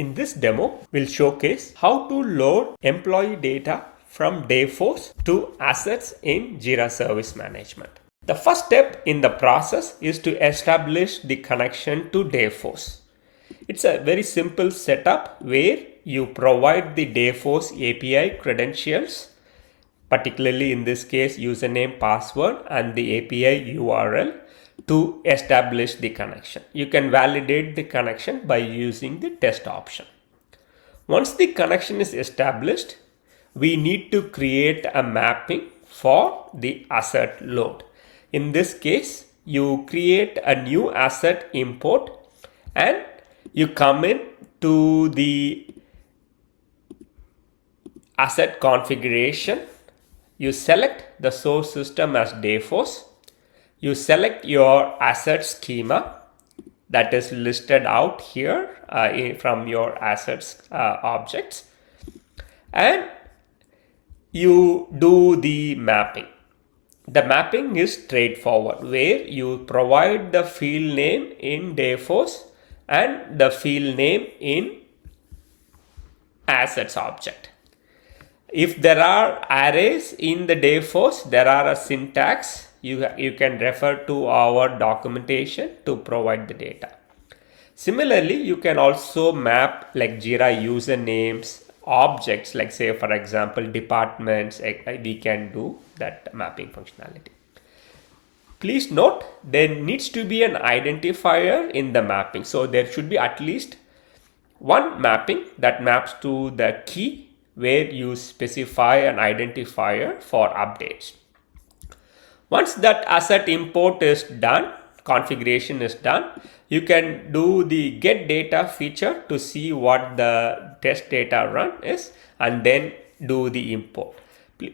In this demo, we'll showcase how to load employee data from Dayforce to assets in Jira Service Management. The first step in the process is to establish the connection to Dayforce. It's a very simple setup where you provide the Dayforce API credentials, particularly in this case username, password, and the API URL to establish the connection. You can validate the connection by using the test option. Once the connection is established, we need to create a mapping for the asset load. In this case, you create a new asset import and you come in to the asset configuration. You select the source system as Dayforce. You select your asset schema that is listed out here from your assets objects, and you do the mapping. The mapping is straightforward, where you provide the field name in Dayforce and the field name in assets object. If there are arrays in the Dayforce, there are a syntax. You can refer to our documentation to provide the data. Similarly, you can also map like Jira usernames, objects, like say for example departments. We can do that mapping functionality. Please note, there needs to be an identifier in the mapping. So there should be at least one mapping that maps to the key where you specify an identifier for updates. Once that asset import is done, configuration is done, you can do the get data feature to see what the test data run is and then do the import.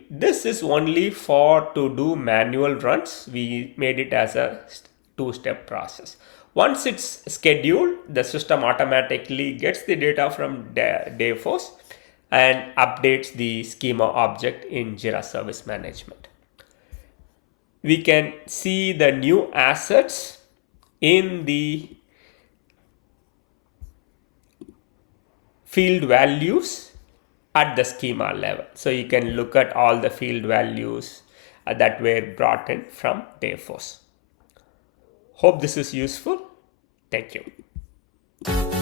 This is only for to do manual runs. We made it as a two-step process. Once it's scheduled, the system automatically gets the data from Dayforce and updates the schema object in Jira Service Management. We can see the new assets in the field values at the schema level. So you can look at all the field values that were brought in from Dayforce. Hope this is useful. Thank you.